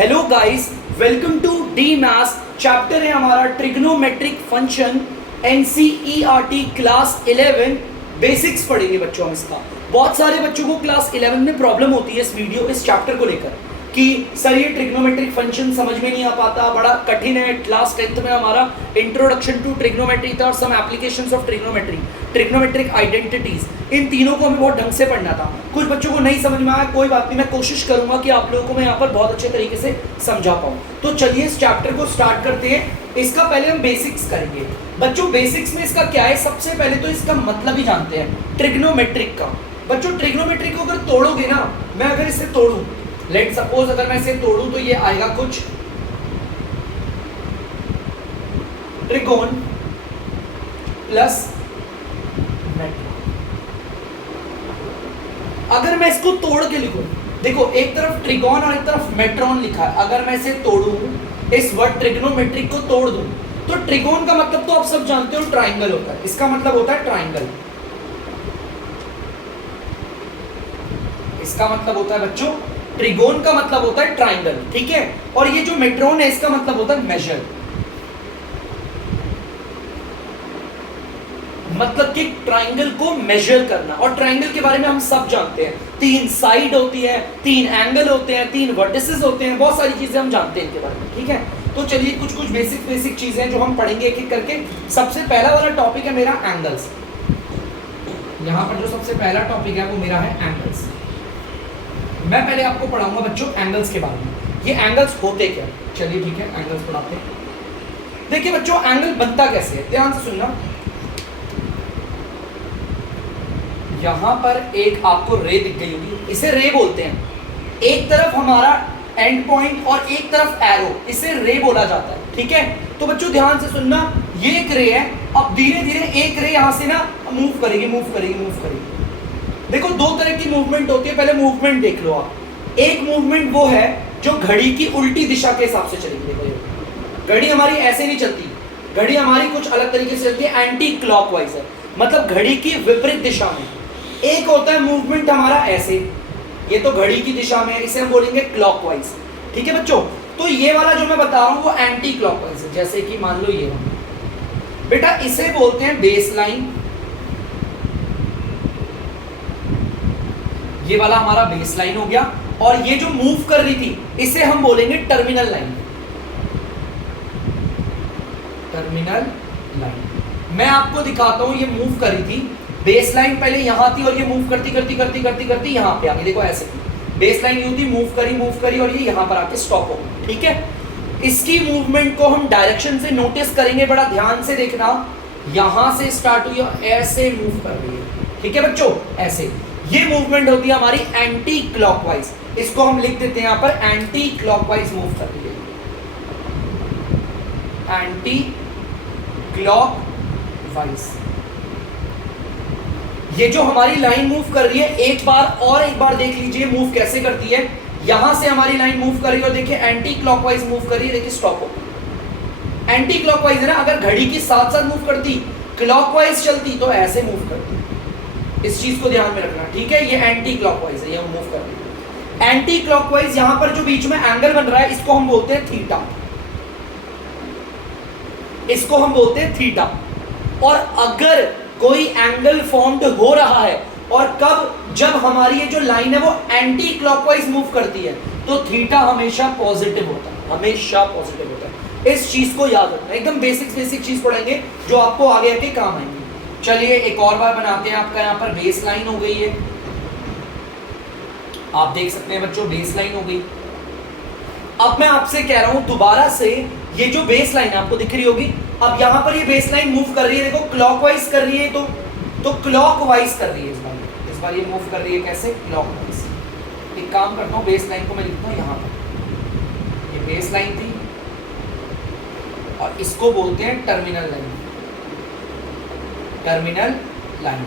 Hello guys, welcome to the maths. Chapter है हमारा trigonometric function, NCERT class 11 basics पढ़ेंगे बच्चों हम इसका। बहुत सारे बच्चों को क्लास 11 में प्रॉब्लम होती है इस चैप्टर को लेकर कि सर ये ट्रिग्नोमेट्रिक फंक्शन समझ में नहीं आ पाता, बड़ा कठिन है। क्लास 10th में हमारा इंट्रोडक्शन टू ट्रिग्नोमेट्री था और some applications of trigonometry, trigonometric identities, इन तीनों को हमें बहुत ढंग से पढ़ना था। कुछ बच्चों को नहीं समझ में आया, कोई बात नहीं, मैं कोशिश करूंगा कि आप लोगों को मैं यहाँ पर बहुत अच्छे तरीके से समझा पाऊँ। तो चलिए इस चैप्टर को स्टार्ट करते हैं। इसका पहले हम बेसिक्स करेंगे बच्चों। बेसिक्स में इसका क्या है, सबसे पहले तो इसका मतलब ही जानते हैं ट्रिग्नोमेट्रिक का। बच्चों ट्रिग्नोमेट्रिक को अगर तोड़ोगे ना, मैं अगर इसे तोड़ूं, लेट सपोज अगर मैं इसे तोड़ूं तो ये आएगा कुछ ट्रिगोन प्लस मेट्रॉन। अगर मैं इसको तोड़ के लिखूं, देखो एक तरफ ट्रिगोन और एक तरफ मेट्रॉन लिखा है। अगर मैं इसे तोड़ूं, इस वर्ड ट्रिग्नोमेट्रिक को तोड़ दूं, तो ट्रिगोन का मतलब तो आप सब जानते हो ट्राइंगल होता है। इसका मतलब होता है ट्राइंगल। इसका मतलब होता है बच्चों, ट्रिगोन का मतलब होता है ट्राइंगल, ठीक है। और ये जो मेट्रॉन है इसका मतलब होता है मेजर, मतलब कि ट्राइंगल को मेजर करना। और ट्राइंगल के बारे में हम सब जानते हैं, 3 साइड होती है, 3 एंगल होते हैं, 3 वर्टिसेस होते हैं, बहुत सारी चीजें हम जानते हैं इनके बारे में, ठीक है। तो चलिए कुछ बेसिक चीजें जो हम पढ़ेंगे एक एक करके। सबसे पहला वाला टॉपिक है मेरा एंगल्स। यहां पर जो सबसे पहला टॉपिक है वो मेरा है एंगल्स। मैं पहले आपको पढ़ाऊंगा बच्चों एंगल्स के बारे में। ये एंगल्स होते क्या, चलिए ठीक है एंगल्स पढ़ाते हैं। देखिए बच्चों एंगल बनता कैसे है, ध्यान से सुनना। यहां पर एक आपको रे दिख गई होगी, इसे रे बोलते हैं। एक तरफ हमारा एंड पॉइंट और एक तरफ एरो, इसे रे बोला जाता है, ठीक है। तो बच्चों ध्यान से सुनना, ये एक रे है। अब धीरे धीरे एक रे यहां से ना मूव करेगी। देखो 2 तरह की मूवमेंट होती है, पहले मूवमेंट देख लो आप। एक मूवमेंट वो है जो घड़ी की उल्टी दिशा के हिसाब से चलेगी। देखो घड़ी हमारी ऐसे नहीं चलती, घड़ी हमारी कुछ अलग तरीके से चलती है, एंटी क्लॉकवाइज है, मतलब घड़ी की विपरीत दिशा में। एक होता है मूवमेंट हमारा ऐसे, ये तो घड़ी की दिशा में है, इसे हम बोलेंगे क्लॉकवाइज, ठीक है बच्चों। तो ये वाला जो मैं बता रहा हूं वो एंटी क्लॉकवाइज है। जैसे कि मान लो ये बेटा, इसे बोलते हैं बेस लाइन। ये वाला हमारा बेस लाइन हो गया। और ये जो मूव कर रही थी इसे हम बोलेंगे टर्मिनल लाइन। मैं आपको दिखाता हूं, ये मूव कर रही थी, बेस लाइन पहले यहां थी और ये मूव करती यहां पे आ गई। देखो ऐसे बेस लाइन यूं थी, मूव करी और ये यहां पर आके स्टॉप हो गई, ठीक है। इसकी मूवमेंट को हम डायरेक्शन से नोटिस करेंगे, बड़ा ध्यान से देखना। यहां से स्टार्ट हुई और ऐसे मूव कर रही है, ठीक है बच्चों, ऐसे। ये मूवमेंट होती है हमारी एंटी क्लॉकवाइज। इसको हम लिख देते हैं यहां पर एंटी क्लॉकवाइज मूव कर रही है, एंटी क्लॉकवाइज। ये जो हमारी लाइन मूव कर रही है, एक बार देख लीजिए मूव कैसे करती है। यहां से हमारी लाइन मूव कर रही है और देखिए एंटी क्लॉकवाइज मूव कर रही है, देखिए स्टॉप हो। एंटी क्लॉकवाइज है ना, अगर घड़ी की साथ साथ मूव करती, क्लॉकवाइज चलती तो ऐसे मूव करती। इस चीज को ध्यान में रखना, ठीक है। ये एंटी क्लॉकवाइज है, ये मूव कर रही है एंटी क्लॉकवाइज। यहां पर जो बीच में एंगल बन रहा है इसको हम बोलते हैं थीटा, इसको हम बोलते हैं थीटा। और अगर कोई एंगल फॉर्म्ड हो रहा है और कब, जब हमारी ये जो लाइन है वो एंटी क्लॉकवाइज मूव करती है, तो थीटा हमेशा पॉजिटिव होता है, हमेशा पॉजिटिव होता है। इस चीज को याद रखना, एकदम बेसिक चीज पढ़ेंगे जो आपको आगे आके काम आएंगे। चलिए एक और बार बनाते हैं। आपका यहाँ पर बेस लाइन हो गई है, आप देख सकते हैं बच्चों बेस लाइन हो गई। अब मैं आपसे कह रहा हूं दोबारा से, ये जो बेस लाइन आपको दिख रही होगी, अब यहां पर ये बेस लाइन मूव कर रही है, देखो क्लॉकवाइज कर रही है, तो क्लॉकवाइज कर रही है इस बार ये मूव कर रही है, कैसे, क्लॉकवाइज। एक काम करता हूं, बेस लाइन को मैं लिखता हूं यहां पर, ये बेस लाइन थी और इसको बोलते हैं टर्मिनल लाइन।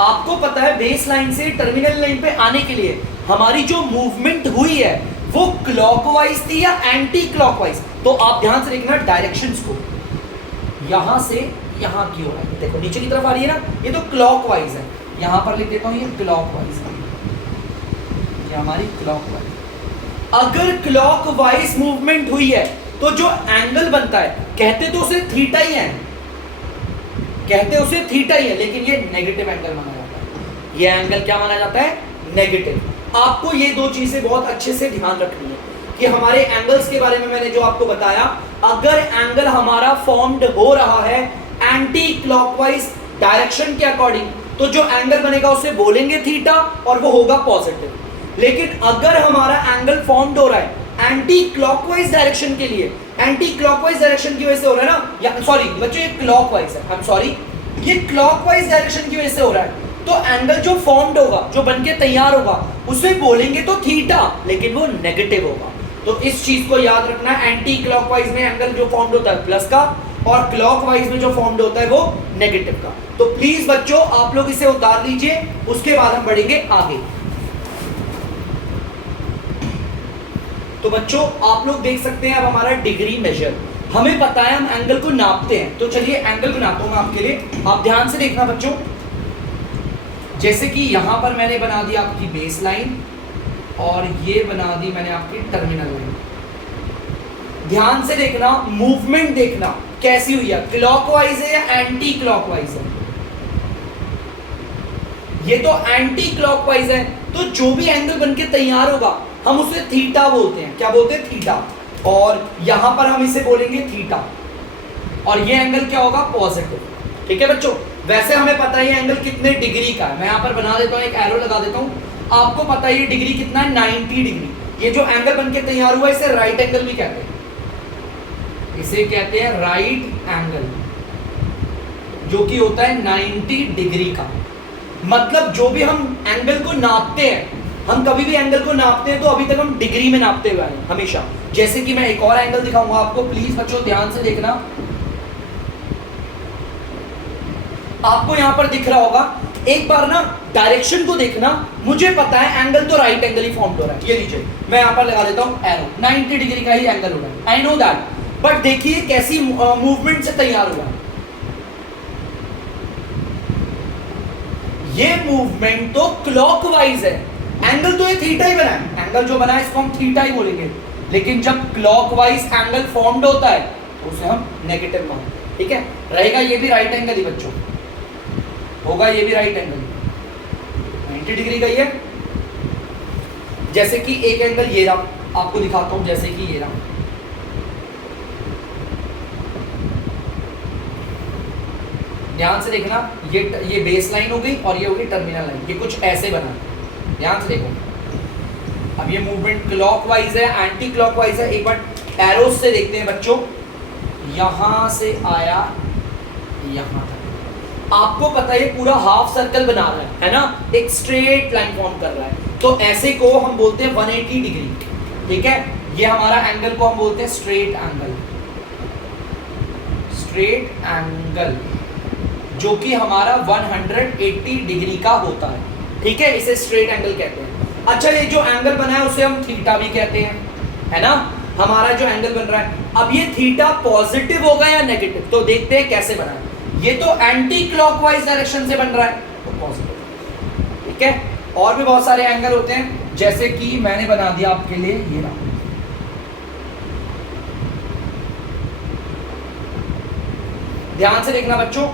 आपको पता है बेस लाइन से टर्मिनल लाइन पे आने के लिए हमारी जो मूवमेंट हुई है वो क्लॉकवाइज थी या एंटी क्लॉकवाइज। तो आप ध्यान से देखना डायरेक्शंस को, यहां से यहां की ओर है, देखो नीचे की तरफ आ रही है ना, ये तो क्लॉकवाइज है। यहां पर लिख देता हूं ये क्लॉकवाइज है, ये हमारी क्लॉकवाइज। अगर क्लॉकवाइज मूवमेंट हुई है तो जो एंगल बनता है, कहते तो उसे थीटा ही है, कहते उसे थीटा ही है, लेकिन ये नेगेटिव एंगल माना जाता है। ये एंगल क्या माना जाता है? नेगेटिव। आपको ये दो चीजें बहुत अच्छे से ध्यान रखनी है कि हमारे एंगल्स के बारे में मैंने जो आपको बताया, अगर एंगल हमारा फॉर्म्ड हो रहा है एंटी क्लॉकवाइज डायरेक्शन के अकॉर्डिंग, तो जो एंगल बनेगा उसे बोलेंगे थीटा और वो होगा पॉजिटिव। लेकिन अगर हमारा एंगल फॉर्म्ड हो रहा है एंटी क्लॉकवाइज डायरेक्शन के लिए, एंटी क्लॉकवाइज डायरेक्शन की वजह से हो रहा है ना, या सॉरी बच्चों ये क्लॉकवाइज है, आई एम सॉरी, ये क्लॉकवाइज डायरेक्शन की वजह से हो रहा है, तो एंगल जो फॉर्म्ड होगा, जो बनके तैयार होगा, उसे बोलेंगे तो थीटा, लेकिन वो नेगेटिव होगा। तो इस चीज को याद रखना, एंटी क्लॉकवाइज में एंगल जो फॉर्म्ड होता है प्लस का, और क्लॉकवाइज में जो फॉर्म्ड होता है वो नेगेटिव का। तो प्लीज बच्चों आप लोग इसे उतार लीजिए, उसके बाद हम बढ़ेंगे आगे। तो बच्चों आप लोग देख सकते हैं अब हमारा डिग्री मेजर, हमें पता है हम एंगल को नापते हैं, तो चलिए एंगल बनाता हूं मैं आपके लिए। आप ध्यान से देखना बच्चों, जैसे कि यहां पर मैंने बना दी आपकी बेस लाइन और ये बना दी मैंने आपकी टर्मिनल लाइन। ध्यान से देखना, मूवमेंट देखना कैसी हुई है, क्लॉकवाइज है या एंटी क्लॉकवाइज है। ये तो एंटी क्लॉकवाइज है, तो जो भी एंगल बनके तैयार होगा हम उसे थीटा बोलते हैं। क्या बोलते हैं? थीटा। और यहां पर हम इसे बोलेंगे थीटा, और ये एंगल क्या होगा? पॉजिटिव। ठीक है बच्चों, वैसे हमें पता है ये एंगल कितने डिग्री का है, मैं यहां पर बना देता हूं, एक एरो लगा देता हूं, आपको पता है ये डिग्री कितना है? 90 डिग्री। ये जो एंगल बनके तैयार हुआ इसे राइट एंगल भी कहते हैं, इसे कहते हैं राइट एंगल, जो कि होता है 90 डिग्री का। मतलब जो भी हम एंगल को नापते हैं, हम कभी भी एंगल को नापते हैं तो अभी तक हम डिग्री में नापते हुए आए हमेशा। जैसे कि मैं एक और एंगल दिखाऊंगा आपको, प्लीज बच्चों ध्यान से देखना। आपको यहां पर दिख रहा होगा, एक बार ना डायरेक्शन को देखना, मुझे पता है एंगल तो राइट एंगल ही फॉर्म हो रहा है। ये लीजिए मैं यहां पर लगा देता हूं एरो, 90 डिग्री का ही एंगल हो रहा है, आई नो दैट, बट देखिए कैसी मूवमेंट से तैयार हुआ। ये मूवमेंट तो क्लॉकवाइज है, एंगल तो ये थीटा ही बना है, एंगल जो बना है इसको हम थीटा ही बोलेंगे, लेकिन जब क्लॉकवाइज एंगल फॉर्म्ड होता है तो उसे हम नेगेटिव मानते। ठीक है, रहेगा ये भी राइट एंगल ही बच्चों, होगा ये भी राइट एंगल, 90 डिग्री का ही है। जैसे कि एक एंगल ये रहा, आपको दिखाता हूं, जैसे कि ये रहा, ध्यान से देखना, ये बेस लाइन हो गई और ये हो गई टर्मिनल लाइन, ये कुछ ऐसे बना, ध्यान से देखो। अब ये मूवमेंट क्लॉकवाइज है, एंटी क्लॉकवाइज है, एक बार एरोस से देखते हैं बच्चों, यहां से आया यहां तक, आपको पता है ये पूरा हाफ सर्कल बना रहा है ना, एक स्ट्रेट लाइन फॉर्म कर रहा है, तो ऐसे को हम बोलते हैं 180 डिग्री। ठीक है, ये हमारा एंगल को हम बोलते हैं स्ट्रेट एंगल, स्ट्रेट एंगल जो कि हमारा 180 डिग्री का होता है। ठीक है, इसे स्ट्रेट एंगल कहते हैं। अच्छा, ये जो एंगल बना है उसे हम थीटा भी कहते हैं, है ना, हमारा जो एंगल बन रहा है। अब ये थीटा पॉजिटिव होगा या नेगेटिव, तो देखते हैं कैसे बना है। ये तो एंटी क्लॉकवाइज डायरेक्शन से बन रहा है, तो पॉजिटिव। ठीक है, और भी बहुत सारे एंगल होते हैं, जैसे कि मैंने बना दिया आपके लिए ये रहा, ध्यान से देखना बच्चों।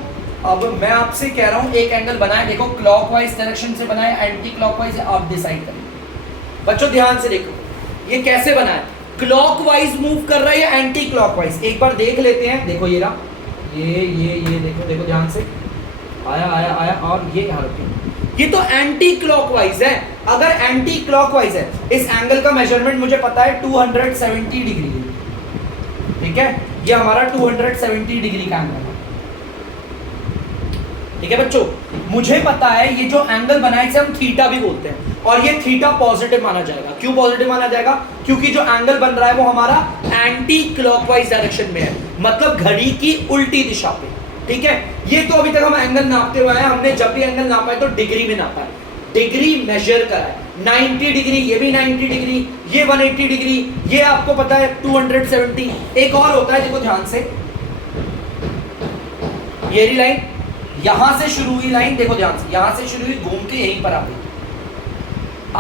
अब मैं आपसे कह रहा हूं एक एंगल बनाए, देखो क्लॉकवाइज डायरेक्शन से बनाए, एंटी क्लॉकवाइज, आप डिसाइड करिए। बच्चों ध्यान से देखो ये कैसे बना है, क्लॉकवाइज मूव कर रहा है या एंटी क्लॉकवाइज, एक बार देख लेते हैं। देखो ये रहा, ये देखो देखो ध्यान से, आया आया आया, और ये यहाँ रखिए, ये तो एंटी क्लॉकवाइज है। अगर एंटी क्लॉकवाइज है, इस एंगल का मेजरमेंट मुझे पता है 270 डिग्री है। ठीक है, ये हमारा 270 डिग्री का एंगल है। ठीक है बच्चों, मुझे पता है ये जो एंगल बना है इसे हम थीटा भी बोलते हैं, और ये थीटा पॉजिटिव माना जाएगा। क्यों पॉजिटिव माना जाएगा? क्योंकि जो एंगल बन रहा है वो हमारा एंटी क्लॉकवाइज डायरेक्शन में है, मतलब घड़ी की उल्टी दिशा पे। ठीक है, ये तो अभी तक हम एंगल नापते हुए हैं, हमने जब भी एंगल नापा है तो डिग्री में नापा है, डिग्री मेजर करा है। 90 डिग्री, ये भी 90 डिग्री, ये 180 डिग्री, ये आपको पता है 270। एक और होता है, देखो ध्यान से, ये रही लाइन, यहां से शुरू हुई लाइन, देखो ध्यान से, यहां से शुरू हुई, घूम के यहीं पर आ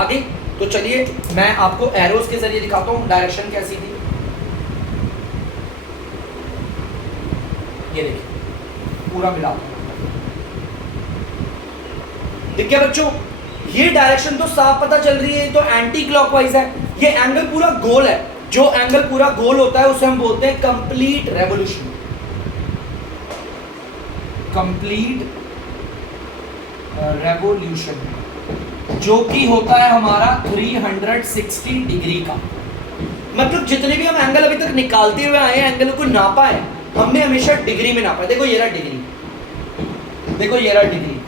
गई, तो चलिए मैं आपको एरोस के जरिए दिखाता हूँ डायरेक्शन कैसी थी। ये देखिए पूरा मिला दिख गया बच्चों। ये डायरेक्शन तो साफ पता चल रही है, तो एंटी क्लॉकवाइज है। ये एंगल पूरा गोल है, जो एंगल पूरा गोल होता है उसे हम बोलते हैं कंप्लीट रेवोल्यूशन। कंप्लीट रेवोल्यूशन जो कि होता है हमारा 360 डिग्री का। मतलब जितने भी हम एंगल अभी तक निकालते हुए आए हैं, एंगल को नापा है हमने हमेशा डिग्री में नापा है। देखो ये रहा डिग्री, देखो ये रहा डिग्री,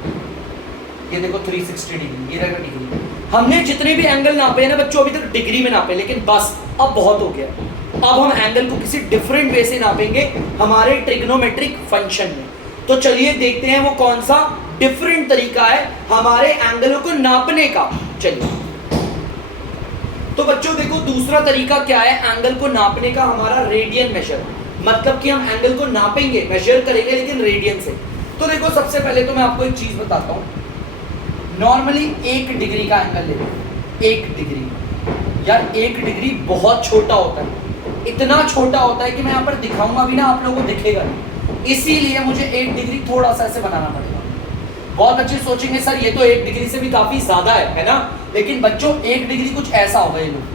ये देखो 360 डिग्री, ये रहा डिग्री। हमने जितने भी एंगल नापे हैं ना बच्चों अभी तक डिग्री में नापे, लेकिन बस अब बहुत हो गया। अब हम एंगल को किसी डिफरेंट वे से नापेंगे हमारे ट्रिग्नोमेट्रिक फंक्शन में। तो चलिए देखते हैं वो कौन सा डिफरेंट तरीका है हमारे एंगलों को नापने का। चलिए तो बच्चों देखो दूसरा तरीका क्या है एंगल को नापने का, हमारा रेडियन मेजर। मतलब कि हम एंगल को नापेंगे, मेजर करेंगे लेकिन रेडियन से। तो देखो सबसे पहले तो मैं आपको एक चीज बताता हूं। नॉर्मली 1 डिग्री का एंगल ले लो, 1 डिग्री। यार 1 डिग्री बहुत छोटा होता है, इतना छोटा होता है कि मैं यहाँ पर दिखाऊंगा भी ना आप लोगों को दिखेगा नहीं, इसीलिए मुझे 1 डिग्री थोड़ा सा ऐसे बनाना पड़ेगा। बहुत अच्छे सोचेंगे सर ये तो 1 डिग्री से भी काफी ज्यादा है ना, लेकिन बच्चों 1 डिग्री कुछ ऐसा होगा, ये लोग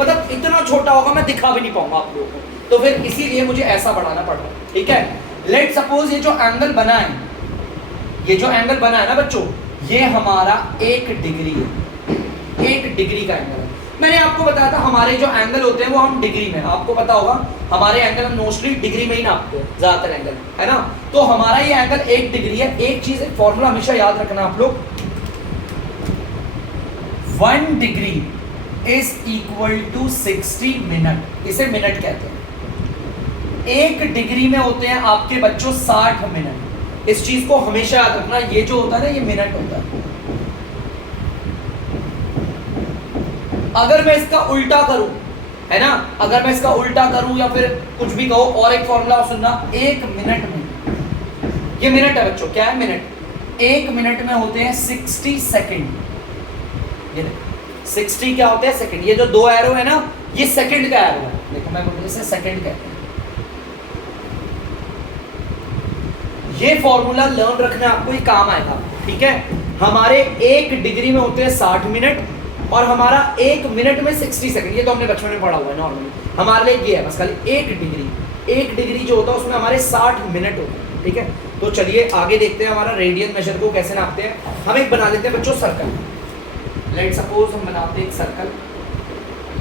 मतलब इतना छोटा होगा मैं दिखा भी नहीं पाऊंगा आप लोगों को, तो फिर इसीलिए मुझे ऐसा बढ़ाना पड़ रहा है। ठीक है, लेट सपोज ये जो एंगल बना है, ये जो एंगल बना है ना बच्चों, ये हमारा 1 डिग्री है, 1 डिग्री का एंगल है। मैंने आपको बताया था हमारे जो एंगल होते हैं वो हम डिग्री में, आपको पता होगा हमारे एंगल हम मोस्टली डिग्री में ही नापते हैं ज्यादातर एंगल, है ना। तो हमारा ये एंगल 1 डिग्री है। एक चीज, एक फॉर्मूला हमेशा याद रखना आप लोग, 1 degree is equal to 60 minute. इसे मिनट कहते हैं। 1 डिग्री में होते हैं आपके बच्चों 60 मिनट। इस चीज को हमेशा याद रखना, ये जो होता है ना ये मिनट होता है। अगर मैं इसका उल्टा करूं, है ना, अगर मैं इसका उल्टा करूं या फिर कुछ भी कहो, और एक फॉर्मूला सुनना, 1 मिनट में, ये मिनट है बच्चों, क्या है मिनट, 1 मिनट में होते हैं 60 सेकंड। ये 60 क्या होते हैं सेकंड। ये जो 2 एरो है ना ये सेकंड का एरो है, देखो मैं बोलूं इसे सेकंड कहते हैं। ये फॉर्मूला लर्न रखना आपको, ये काम आएगा। ठीक है, हमारे 1 डिग्री में होते हैं 60 मिनट और हमारा 1 मिनट में 60 सेकंड। ये तो हमने बचपन में पढ़ा हुआ है नॉर्मली, हमारे लिए ये है बस खाली 1 डिग्री। 1 डिग्री जो होता है उसमें हमारे 60 मिनट होते हैं। ठीक है, तो चलिए आगे देखते हैं हमारा रेडियन मेजर को कैसे नापते हैं। हम एक बना लेते हैं बच्चों सर्कल। लेट सपोज हम बनाते हैं एक सर्कल,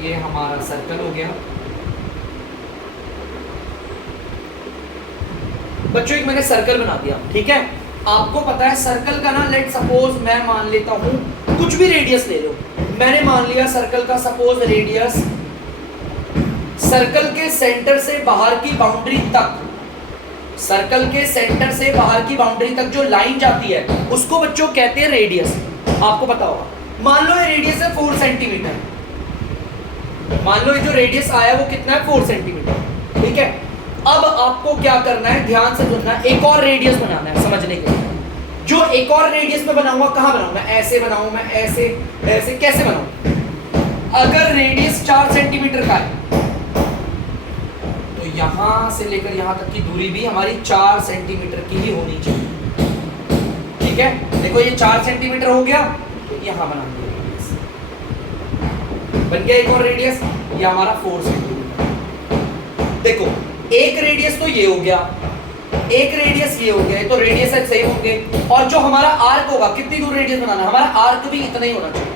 ये हमारा सर्कल हो गया बच्चों, एक मैंने सर्कल बना दिया। ठीक है, आपको पता है सर्कल का ना, लेट सपोज मैं मान लेता हूं कुछ भी रेडियस ले लो, मैंने मान लिया सर्कल का सपोज रेडियस, सर्कल के सेंटर से बाहर की बाउंड्री तक, सर्कल के सेंटर से बाहर की बाउंड्री तक जो लाइन जाती है उसको बच्चों कहते हैं रेडियस। आपको पता होगा, मान लो ये रेडियस है 4 सेंटीमीटर, मान लो ये जो रेडियस आया वो कितना है 4 सेंटीमीटर। ठीक है, अब आपको क्या करना है, ध्यान से सुनना, एक और रेडियस बनाना है समझने के लिए। जो एक और रेडियस में बनाऊंगा, कहां बनाऊं मैं, ऐसे बनाऊं, मैं ऐसे ऐसे कैसे बनाऊं। अगर रेडियस 4 सेंटीमीटर का है तो यहां से लेकर यहां तक की दूरी भी हमारी 4 सेंटीमीटर की ही होनी चाहिए। ठीक है, देखो ये 4 सेंटीमीटर हो गया, तो यहां बना दिया रेडियस, बन गया एक और रेडियस, ये हमारा 4 सेंटीमीटर। देखो एक रेडियस तो ये हो गया, एक रेडियस ये हो गया, तो रेडियस सही होंगे। और जो हमारा आर्क होगा, कितनी दूर रेडियस बनाना है, हमारा आर्क भी इतना ही होना चाहिए।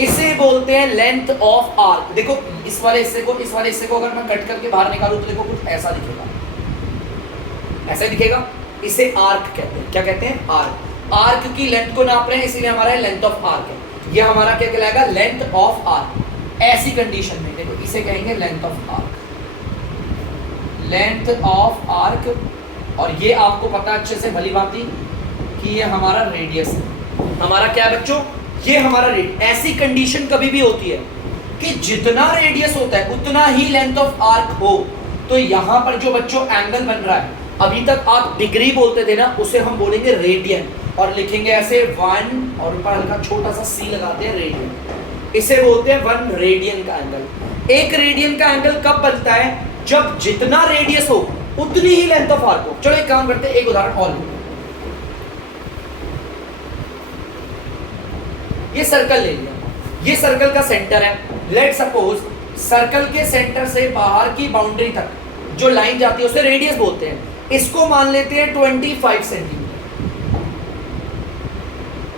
इसे बोलते हैं लेंथ ऑफ आर्क। देखो इस वाले हिस्से को, इस वाले हिस्से को अगर मैं कट करके बाहर निकालूं तो देखो कुछ ऐसा दिखेगा, ऐसा दिखेगा, इसे आर्क कहते हैं। क्या कहते हैं, आर्क। आर्क की लेंथ को नाप रहे हैं इसीलिए हमारा लेंथ ऑफ आर्क है। ये हमारा क्या कहलाएगा, लेंथ ऑफ आर्क। ऐसी कंडीशन में देखो इसे कहेंगे length of arc, length of arc. और ये आपको पता अच्छे से भली भांति कि ये हमारा रेडियस है। हमारा क्या है बच्चों, ये हमारा रेडियस। ऐसी कंडीशन कभी भी होती है कि जितना रेडियस होता है उतना ही लेंथ ऑफ आर्क हो। तो यहाँ पर जो बच्चों एंगल बन रहा है, अभी तक आप डिग्री बोलते थे ना, उसे हम बोलेंगे रेडियन। और लिखेंगे ऐसे 1 और ऊपर हल्का छोटा सा सी लगाते हैं रेडियन। इसे बोलते हैं 1 रेडियन का एंगल। एक रेडियन का एंगल कब बनता है? जब जितना रेडियस हो उतनी ही लेंथ ऑफ आर्क हो। चलो एक काम करते हैं, एक उदाहरण और लेते हैं। ये सर्कल ले लिया, ये सर्कल का सेंटर है। लेट सपोज सर्कल के सेंटर से बाहर की बाउंड्री तक जो लाइन जाती है उसे रेडियस बोलते हैं। इसको मान लेते हैं 25 सेंटीमीटर।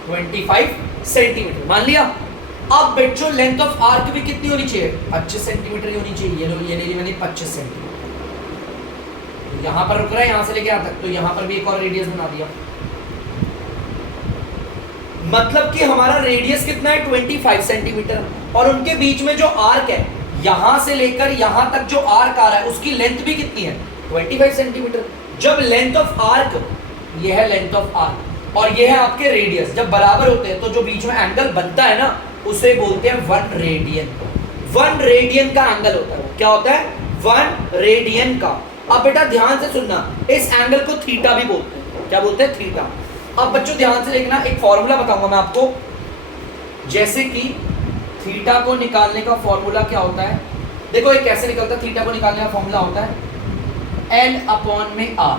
25 सेंटीमीटर मान लिया। अब बच्चों लेंथ ऑफ आर्क भी कितनी होनी चाहिए? 25 सेंटीमीटर ही होनी चाहिए। ये ले ली मैंने 25 सेंटीमीटर। यहां पर रुक रहा है, यहां से लेके यहां तक, तो यहां पर भी एक और रेडियस बना दिया। मतलब कि हमारा रेडियस कितना है? 25 सेंटीमीटर। और उनके बीच में जो आर्क है, यहां से लेकर यहां तक जो आर्क आ रहा है उसकी लेंथ भी कितनी है? 25 सेंटीमीटर। जब लेंथ ऑफ आर्क, ये है लेंथ ऑफ आर्क और ये है आपके रेडियस, जब बराबर होते हैं तो जो बीच में एंगल बनता है ना उसे बोलते हैं 1 रेडियन। 1 रेडियन का एंगल होता है। क्या होता है? 1 रेडियन का। अब बेटा ध्यान से सुनना, इस एंगल को थीटा भी बोलते हैं। क्या बोलते हैं? थीटा। अब बच्चों ध्यान से देखना, एक फॉर्मूला बताऊंगा मैं आपको। जैसे कि थीटा को निकालने का फॉर्मूला क्या होता है? देखो ये कैसे निकलता है। थीटा को निकालने का फॉर्मूला होता है L/r।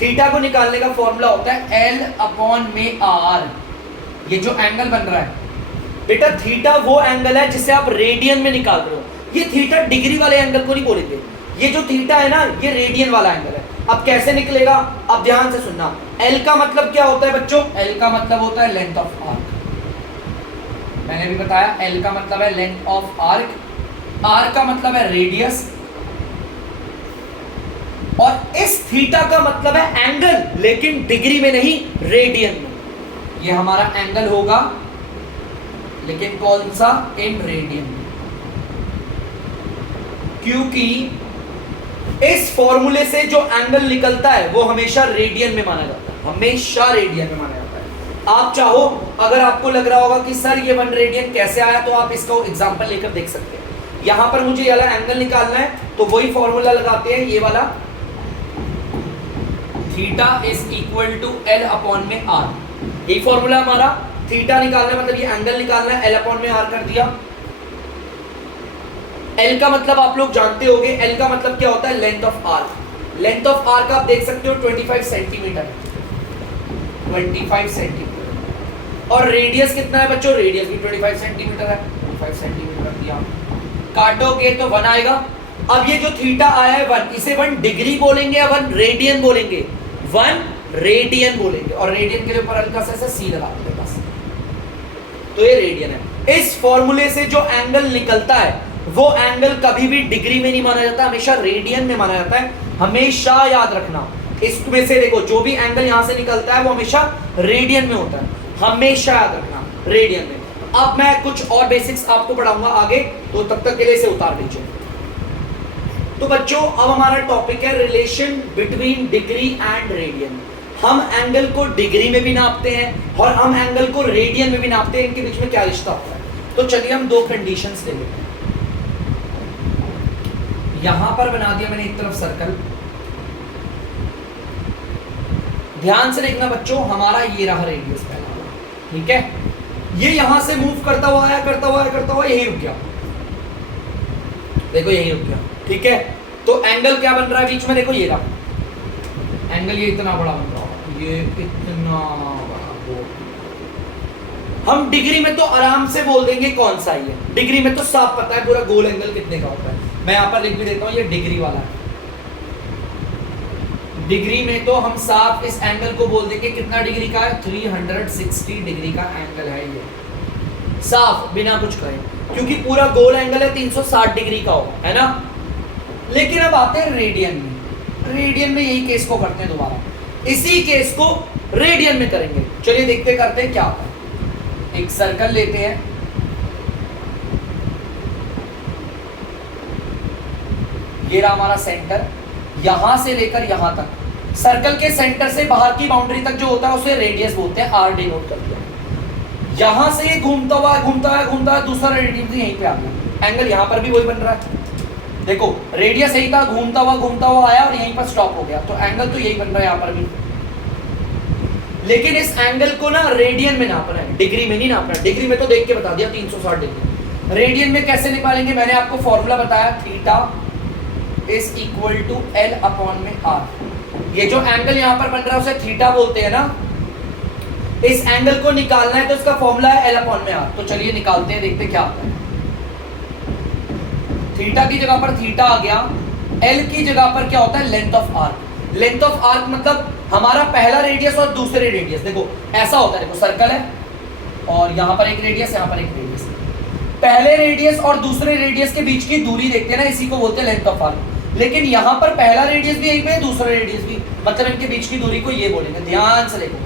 थीटा को निकालने का फॉर्मूला होता है L/r। ये जो एंगल बन रहा है बेटा, थीटा वो एंगल है जिसे आप रेडियन में निकाल रहे हो। ये थीटा डिग्री वाले एंगल को नहीं बोलेंगे। ये जो थीटा है ना, ये रेडियन वाला एंगल है। अब कैसे निकलेगा? अब ध्यान से सुनना। L का मतलब क्या होता है बच्चों? L का मतलब होता है लेंथ ऑफ आर्क। मैंने भी बताया L का मतलब है लेंथ ऑफ आर्क, R का मतलब है रेडियस, और इस थीटा का मतलब है एंगल, लेकिन डिग्री में नहीं, रेडियन में। ये हमारा एंगल होगा, लेकिन कौन सा? In radian. क्योंकि इस फॉर्मूले से जो एंगल निकलता है वो हमेशा रेडियन में माना जाता है। हमेशा रेडियन में माना जाता है। आप चाहो, अगर आपको लग रहा होगा कि सर ये 1 रेडियन कैसे आया, तो आप इसका एग्जांपल लेकर देख सकते हैं। यहां पर मुझे ये वाला एंगल निकालना है, तो वही फॉर्मूला लगाते हैं, ये वाला theta is equal to L/r। यही फॉर्मूला हमारा। थीटा निकालना है मतलब ये एंगल निकालना है, L/r कर दिया। L का मतलब आप लोग जानते होंगे। L का मतलब क्या होता है? Length of arc. Length of arc आप देख सकते हो 25 सेंटीमीटर। 25 सेंटीमीटर। और रेडियस कितना है बच्चों? रेडियस भी 25 सेंटीमीटर है। 25 सेंटीमीटर दिया, काटोगे तो 1 आएगा। अब ये जो थीटा आया है 1, इसे 1 डिग्री बोलेंगे या 1 रेडियन बोलेंगे? 1 रेडियन बोलेंगे। और रेडियन के लिए ऊपर हल्का सा ऐसा सी लगा देंगे बस, तो ये रेडियन है। इस फॉर्मूले से जो एंगल निकलता है वो एंगल कभी भी डिग्री में नहीं माना जाता, हमेशा रेडियन में माना जाता है। हमेशा याद रखना। इसमें से देखो, जो भी एंगल यहां से निकलता है वो हमेशा रेडियन में होता है। हमेशा याद रखना, रेडियन में। अब मैं कुछ और बेसिक्स आपको पढ़ाऊंगा आगे, तो तब तक के लिए इसे उतार दीजिए। तो बच्चों अब हमारा टॉपिक है relation between degree and radian. हम एंगल को डिग्री में भी नापते हैं और हम एंगल को रेडियन में भी नापते हैं। इनके बीच में क्या रिश्ता होता है? तो चलिए हम 2 कंडीशंस ले लेते हैं। यहां पर बना दिया मैंने एक तरफ सर्कल। ध्यान से देखना बच्चों, हमारा ये रहा रेडियस पहला, ठीक है। ये यहां से मूव करता हुआ आया, करता हुआ आया, करता हुआ यही रुक गया। देखो यही रुक गया, ठीक है। तो एंगल क्या बन रहा है बीच में? देखो ये रहा एंगल, ये इतना बड़ा बन रहा है, ये इतना बड़ा। हम डिग्री में तो आराम से बोल देंगे कौन सा है। डिग्री में तो साफ पता है पूरा गोल एंगल कितने का होता है। मैं यहाँ पर लिख भी देता हूँ, ये डिग्री वाला है। डिग्री में तो हम साफ इस एंगल को बोल देंगे कितना डिग्री का है? 360 डिग्री का एंगल है ये, साफ बिना कुछ कहे, क्योंकि पूरा गोल एंगल है 360 डिग्री का हो, है ना। लेकिन अब आते हैं रेडियन में। रेडियन में यही केस को करते हैं दोबारा, इसी केस को रेडियन में करेंगे। चलिए देखते करते हैं क्या होता है। एक सर्कल लेते हैं, ये रहा हमारा सेंटर, यहां से लेकर यहां तक। सर्कल के सेंटर से बाहर की बाउंड्री तक जो होता है उसे रेडियस बोलते हैं, आर डिनोट कर दिया। यहां से ये घूमता हुआ दूसरा रेडियस यहीं पे आ गया। एंगल यहां पर भी वही बन रहा है। देखो रेडियस यही था, घूमता हुआ आया और यहीं पर स्टॉप हो गया, तो एंगल तो यही बन रहा है यहां पर भी। लेकिन इस एंगल को ना रेडियन में नापना है, डिग्री में नहीं नापना है। डिग्री में तो देख के बता दिया 360 डिग्री, रेडियन में कैसे निकालेंगे? मैंने आपको फॉर्मूला बताया, theta is equal to L upon में आर। ये जो एंगल यहां पर बन रहा है उसे थीटा बोलते हैं ना। इस एंगल को निकालना है तो इसका फॉर्मूला है एल अपॉन में आर। तो चलिए निकालते हैं, देखते क्या आता है। थीटा की जगह पर थीटा आ गया, एल की जगह पर क्या होता है? Length of arc. Length of arc मतलब हमारा पहला रेडियस और दूसरे रेडियस। देखो ऐसा होता है, देखो सर्कल है और यहां पर एक रेडियस, यहां पर एक रेडियस। पहले रेडियस और दूसरे रेडियस के बीच की दूरी देखते हैं ना, इसी को बोलते हैं लेंथ ऑफ आर्क। लेकिन यहां पर पहला रेडियस भी यहीं पे है, दूसरा रेडियस भी, मतलब इनके बीच की दूरी को ये बोलेंगे। ध्यान से देखो,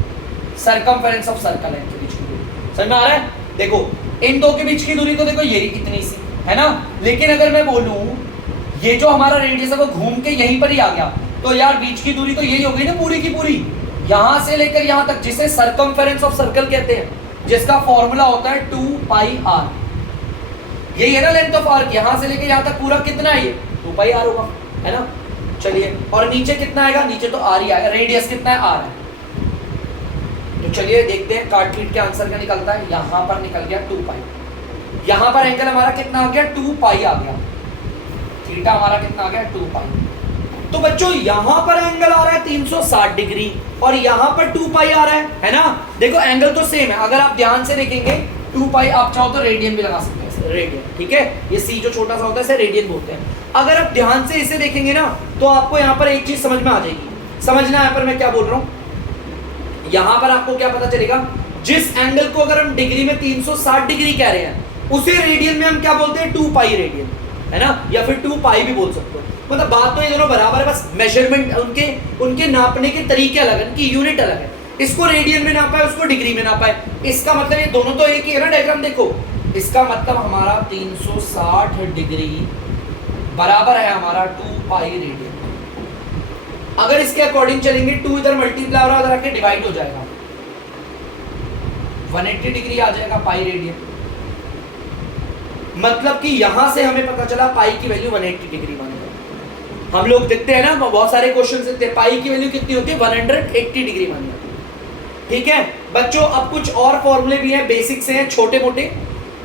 सरकमफेरेंस ऑफ सर्कल है इनके बीच की दूरी। समझ में आ रहा है? देखो इन दो के बीच की दूरी तो देखो ये इतनी सी है ना। लेकिन अगर मैं बोलूं ये जो हमारा रेडियस है वो घूम के यहीं पर ही आ गया, तो यार बीच की दूरी तो यही हो गई ना पूरी की पूरी, यहां से लेकर यहां तक, जिसे सरकमफेरेंस ऑफ सर्कल कहते हैं, जिसका फॉर्मूला होता है 2 पाई आर। यही है ना लेंथ ऑफ आर्क, यहां से लेकर यहां तक पूरा कितना है? ये 2 पाई आर होगा, है ना। चलिए, और नीचे कितना आएगा? नीचे तो आर ही आएगा। रेडियस कितना है? आर है। तो चलिए देखते हैं काट पीट के आंसर क्या निकलता है। यहां पर निकल गया 2 पाई, यहां पर एंगल हमारा कितना आ गया? 2 पाई आ गया। थीटा हमारा कितना आ गया? 2 पाई। तो बच्चों यहां पर एंगल आ रहा है 360 डिग्री और यहां पर 2 पाई आ रहा है ना। देखो एंगल तो सेम है, अगर आप ध्यान से देखेंगे 2 पाई, आप चाहो तो रेडियन भी लगा सकते हैं, रेडियन, ठीक है। ये सी जो छोटा सा होता है इसे रेडियन बोलते हैं। अगर आप ध्यान से इसे देखेंगे ना तो आपको यहां पर एक चीज समझ में आ जाएगी। समझना यहां पर मैं क्या बोल रहा हूं। यहां पर आपको क्या पता चलेगा, जिस एंगल को अगर हम डिग्री में 360 डिग्री कह रहे हैं उसे रेडियन में हम क्या बोलते हैं? 2 पाई रेडियन, है ना, या फिर 2 पाई भी बोल सकते हो। मतलब बात तो ये दोनों बराबर है, बस मेजरमेंट उनके नापने के तरीके अलग है, उनकी यूनिट अलग है। इसको रेडियन में नापा है, उसको डिग्री में नापा है। इसका मतलब ये दोनों तो एक ही है ना। डायग्राम देखो, इसका मतलब हमारा 360 डिग्री बराबर है हमारा 2 पाई रेडियन। अगर इसके अकॉर्डिंग चलेंगे 2 इधर मल्टीप्लाई और इधर आके डिवाइड हो जाएगा, 180 डिग्री आ जाएगा पाई रेडियन। मतलब कि यहां से हमें पता चला पाई की वैल्यू 180 डिग्री मानी जाती है। हम लोग देखते हैं ना बहुत सारे क्वेश्चन देखते हैं, पाई की वैल्यू कितनी होती है? 180 डिग्री मानी जाती है। ठीक है बच्चों, अब कुछ और फॉर्मूले भी हैं, बेसिक से हैं, छोटे मोटे।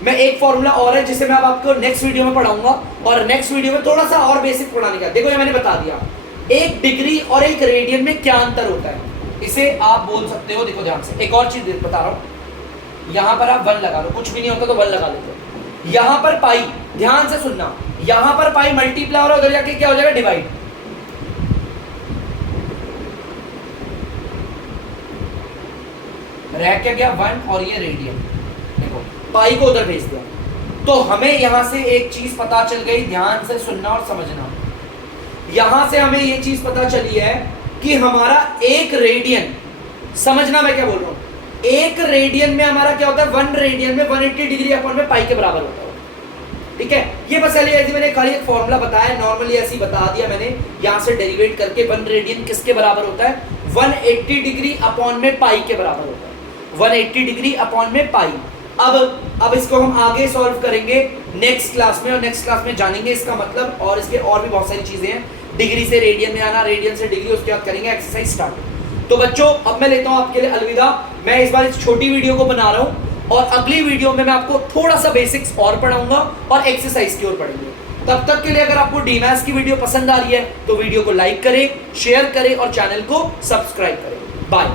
मैं एक फॉर्मूला और है जिसे मैं अब आपको नेक्स्ट वीडियो में पढ़ाऊंगा, और नेक्स्ट वीडियो में थोड़ा सा और बेसिक पढ़ाने का। देखो ये मैंने बता दिया, एक डिग्री और एक रेडियन में क्या अंतर होता है, इसे आप बोल सकते हो। देखो ध्यान से, एक और चीज बता रहा हूं, यहां पर आप 1 लगा लो, कुछ भी नहीं होता तो 1 लगा लेते हो। यहां पर पाई, ध्यान से सुनना, यहां पर पाई मल्टीप्लाई और उधर जाके क्या हो जाएगा? डिवाइड। रह क्या गया? 1 और ये रेडियन। देखो पाई को उधर भेज दिया, तो हमें यहां से एक चीज पता चल गई। ध्यान से सुनना और समझना, यहां से हमें ये चीज पता चली है कि हमारा एक रेडियन, समझना मैं क्या बोल रहा हूं, एक रेडियन में हमारा क्या होता है? 1 रेडियन में 180 डिग्री अपॉन में पाई के बराबर होता है। ठीक है, ये बस ऐसे मैंने खाली एक फॉर्मूला बताया, नॉर्मली ऐसे ही बता दिया मैंने, यहां से डेरिवेट करके 1 रेडियन किसके बराबर होता है? 180 डिग्री अपॉन में पाई के बराबर होता है, 180 डिग्री अपॉन में पाई। अब इसको हम आगे सॉल्व करेंगे नेक्स्ट क्लास में, और नेक्स्ट क्लास में जानेंगे इसका मतलब, और इसके और भी बहुत सारी चीजें हैं। डिग्री से रेडियन में आना, रेडियन से डिग्री, उसके बाद करेंगे एक्सरसाइज स्टार्ट। तो बच्चों अब मैं लेता हूं आपके लिए अलविदा। मैं इस बार इस छोटी वीडियो को बना रहा हूं, और अगली वीडियो में मैं आपको थोड़ा सा बेसिक्स और पढ़ाऊंगा और एक्सरसाइज की ओर पढ़ेंगे। तब तक के लिए अगर आपको डीमैथ्स की वीडियो पसंद आ रही है तो वीडियो को लाइक करें, शेयर करें और चैनल को सब्सक्राइब करें। बाय।